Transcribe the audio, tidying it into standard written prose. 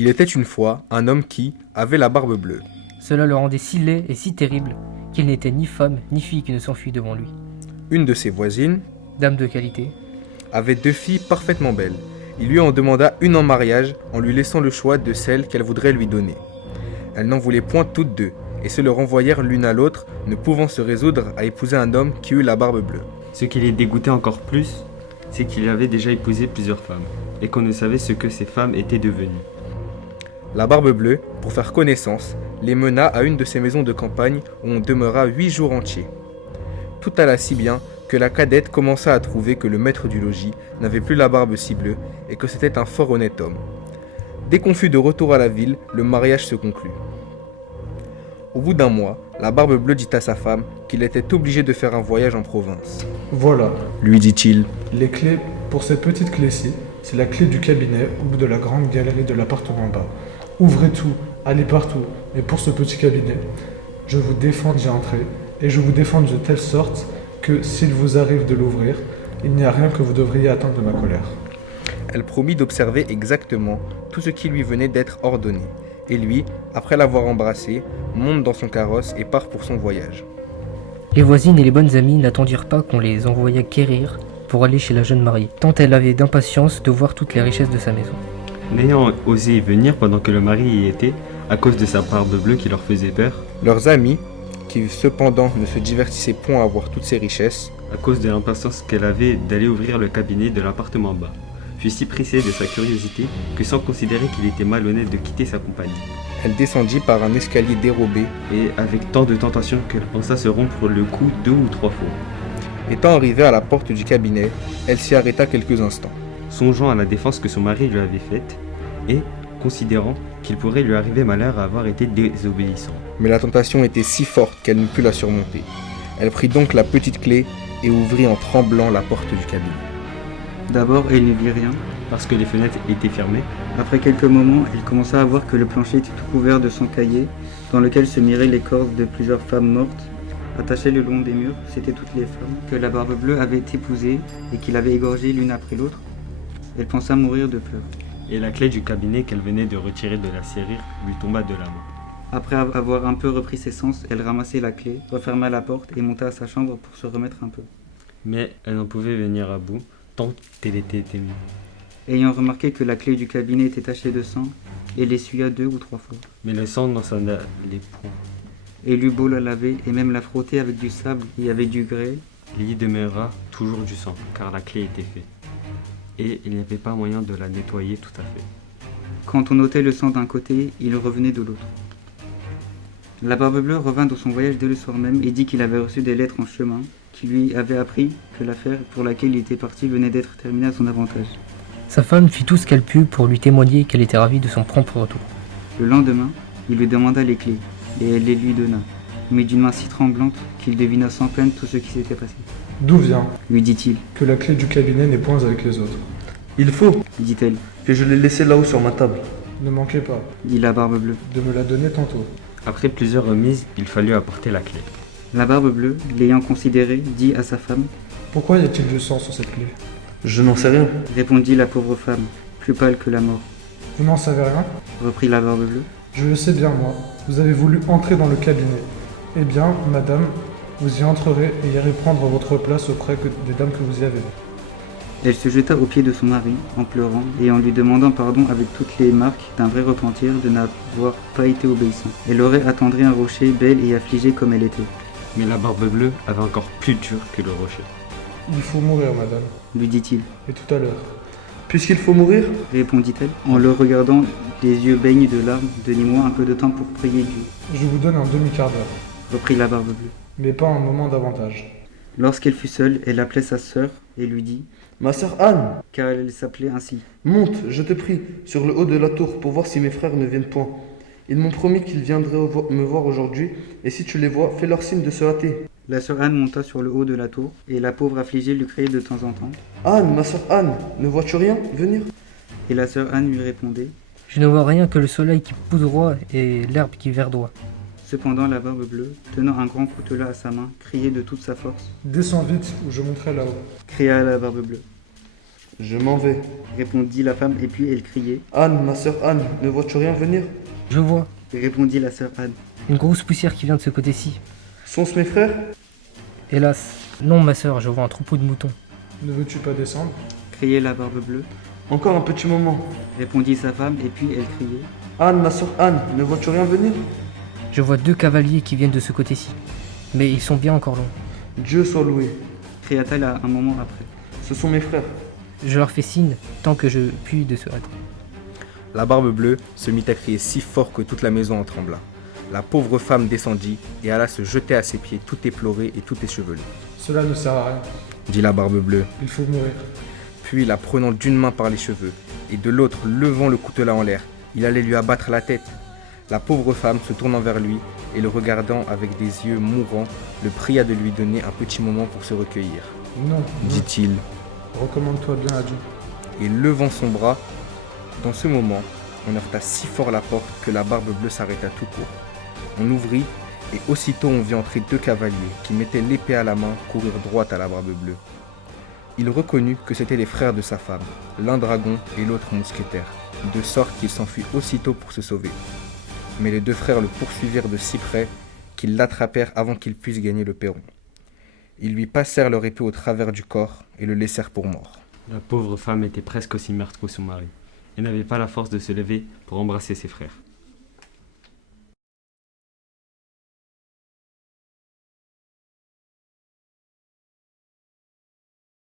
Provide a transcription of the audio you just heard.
Il était une fois un homme qui avait la barbe bleue. Cela le rendait si laid et si terrible qu'il n'était ni femme ni fille qui ne s'enfuit devant lui. Une de ses voisines Dame de qualité, avait 2 filles parfaitement belles. Il lui en demanda une en mariage en lui laissant le choix de celle qu'elle voudrait lui donner. Elle n'en voulait point toutes deux, et se le renvoyèrent l'une à l'autre, ne pouvant se résoudre à épouser un homme qui eut la barbe bleue. Ce qui les dégoûtait encore plus, c'est qu'il avait déjà épousé plusieurs femmes, et qu'on ne savait ce que ces femmes étaient devenues. La barbe bleue, pour faire connaissance, les mena à une de ces maisons de campagne où on demeura 8 jours entiers. Tout alla si bien que la cadette commença à trouver que le maître du logis n'avait plus la barbe si bleue et que c'était un fort honnête homme. Dès qu'on fut de retour à la ville, le mariage se conclut. Au bout d'un mois, la barbe bleue dit à sa femme qu'il était obligé de faire un voyage en province. Voilà, Lui dit-il, les clés pour cette petite clé-ci, c'est la clé du cabinet au bout de la grande galerie de l'appartement bas. Ouvrez tout, allez partout, mais pour ce petit cabinet, je vous défends d'y entrer, et je vous défends de telle sorte que s'il vous arrive de l'ouvrir, il n'y a rien que vous devriez attendre de ma colère. elle promit d'observer exactement tout ce qui lui venait d'être ordonné. Et lui, après l'avoir embrassée, monte dans son carrosse et part pour son voyage. les voisines et les bonnes amies n'attendirent pas qu'on les envoyât quérir pour aller chez la jeune mariée, tant elle avait d'impatience de voir toutes les richesses de sa maison. N'ayant osé y venir pendant que le mari y était, à cause de sa barbe bleue qui leur faisait peur, Leurs amis, qui cependant ne se divertissaient point à voir toutes ces richesses, à cause de l'impatience qu'elle avait d'aller ouvrir le cabinet de l'appartement bas, fut si pressée de sa curiosité que sans considérer qu'il était malhonnête de quitter sa compagnie, elle descendit par un escalier dérobé. et avec tant de tentation qu'elle pensa se rompre le cou 2 ou 3 fois. Étant arrivée à la porte du cabinet, elle s'y arrêta quelques instants. Songeant à la défense que son mari lui avait faite, et considérant qu'il pourrait lui arriver malheur à avoir été désobéissant. Mais la tentation était si forte qu'elle ne put la surmonter. Elle prit donc la petite clé et ouvrit en tremblant la porte du cabinet. D'abord, elle ne vit rien. Parce que les fenêtres étaient fermées, Après quelques moments, elle commença à voir que le plancher était tout couvert de sang caillé, dans lequel se miraient les corps de plusieurs femmes mortes. Attachées le long des murs, c'étaient toutes les femmes que la barbe bleue avait épousées et qu'il avait égorgées l'une après l'autre. Elle pensa mourir de peur. et la clé du cabinet qu'elle venait de retirer de la serrure lui tomba de la main. Après avoir un peu repris ses sens, elle ramassait la clé, referma la porte et monta à sa chambre pour se remettre un peu. Mais elle n'en pouvait venir à bout, tant elle était émue. Ayant remarqué que la clé du cabinet était tachée de sang, elle l'essuya 2 ou 3 fois. Mais le sang n'en s'en allait point. Elle eut beau la laver et même la frotter avec du sable et avec du grès, Il y demeura toujours du sang, car la clé était faite. Et il n'y avait pas moyen de la nettoyer tout à fait. quand on ôtait le sang d'un côté, il revenait de l'autre. La barbe bleue revint de son voyage dès le soir même et dit qu'il avait reçu des lettres en chemin qui lui avaient appris que l'affaire pour laquelle il était parti venait d'être terminée à son avantage. Sa femme fit tout ce qu'elle put pour lui témoigner qu'elle était ravie de son prompt retour. Le lendemain, il lui demanda les clés et elle les lui donna, mais d'une main si tremblante qu'il devina sans peine tout ce qui s'était passé. D'où vient Lui dit-il, que la clé du cabinet n'est point avec les autres? Il faut dit-elle, que je l'ai laissé là-haut sur ma table. Ne manquez pas dit la barbe bleue. de me la donner tantôt. Après plusieurs remises, il fallut apporter la clé. La barbe bleue, l'ayant considérée, dit à sa femme, Pourquoi y a-t-il du sang sur cette clé? Je n'en sais rien. répondit la pauvre femme, plus pâle que la mort. Vous n'en savez rien? Reprit la barbe bleue, Je le sais bien, moi. Vous avez voulu entrer dans le cabinet. Eh bien, madame, vous y entrerez et irez prendre votre place auprès des dames que vous y avez. elle se jeta aux pieds de son mari, en pleurant, et en lui demandant pardon avec toutes les marques d'un vrai repentir de n'avoir pas été obéissant. Elle aurait attendri un rocher, belle et affligée comme elle était. Mais la barbe bleue avait encore plus dur que le rocher. Il faut mourir, madame. Lui dit-il, Et tout à l'heure. Puisqu'il faut mourir, répondit-elle, en le regardant, les yeux baignés de larmes. Donnez-moi un peu de temps pour prier Dieu, Je vous donne un demi-quart d'heure, reprit la barbe bleue. mais pas un moment davantage. Lorsqu'elle fut seule, elle appelait sa sœur et lui dit, ma sœur Anne, car elle s'appelait ainsi, monte, je te prie, sur le haut de la tour pour voir si mes frères ne viennent point. Ils m'ont promis qu'ils viendraient me voir aujourd'hui, et si tu les vois, fais-leur signe de se hâter. La sœur Anne monta sur le haut de la tour, et la pauvre affligée lui criait de temps en temps. Anne, ma sœur Anne, ne vois-tu rien venir? Et la sœur Anne lui répondait. Je ne vois rien que le soleil qui poudroie et l'herbe qui verdoie. Cependant, la barbe bleue, tenant un grand coutelas à sa main, criait de toute sa force. Descends vite ou je monterai là-haut. Cria la barbe bleue. Je m'en vais. répondit la femme, et puis elle criait. Anne, ma sœur Anne, ne vois-tu rien venir? Je vois, Répondit la sœur Anne. une grosse poussière qui vient de ce côté-ci. Sont-ce mes frères? Hélas, non ma sœur, je vois un troupeau de moutons. Ne veux-tu pas descendre? Criait la barbe bleue. Encore un petit moment. Répondit sa femme, et puis elle criait. Anne, ma sœur Anne, ne vois-tu rien venir? Je vois 2 cavaliers qui viennent de ce côté-ci. Mais ils sont bien encore longs. Dieu soit loué. Cria-t-elle un moment après. Ce sont mes frères. Je leur fais signe tant que je puis de se hâter. La barbe bleue se mit à crier si fort que toute la maison en trembla. La pauvre femme descendit et alla se jeter à ses pieds, tout éplorée et tout échevelée. Cela ne sert à rien. Dit la barbe bleue, Il faut mourir. puis la prenant d'une main par les cheveux et de l'autre levant le coutelas en l'air, il allait lui abattre la tête. La pauvre femme se tournant vers lui et le regardant avec des yeux mourants, le pria de lui donner un petit moment pour se recueillir. Non, Dit-il, recommande-toi bien à Dieu. et levant son bras, dans ce moment, on heurta si fort la porte que la barbe bleue s'arrêta tout court. On ouvrit, et aussitôt on vit entrer 2 cavaliers qui mettaient l'épée à la main courir droit à la barbe bleue. Il reconnut que c'étaient les frères de sa femme, l'un dragon et l'autre mousquetaire, de sorte qu'il s'enfuit aussitôt pour se sauver. Mais les 2 frères le poursuivirent de si près qu'ils l'attrapèrent avant qu'il puisse gagner le perron. Ils lui passèrent leur épée au travers du corps et le laissèrent pour mort. La pauvre femme était presque aussi meurtre que son mari, et n'avait pas la force de se lever pour embrasser ses frères.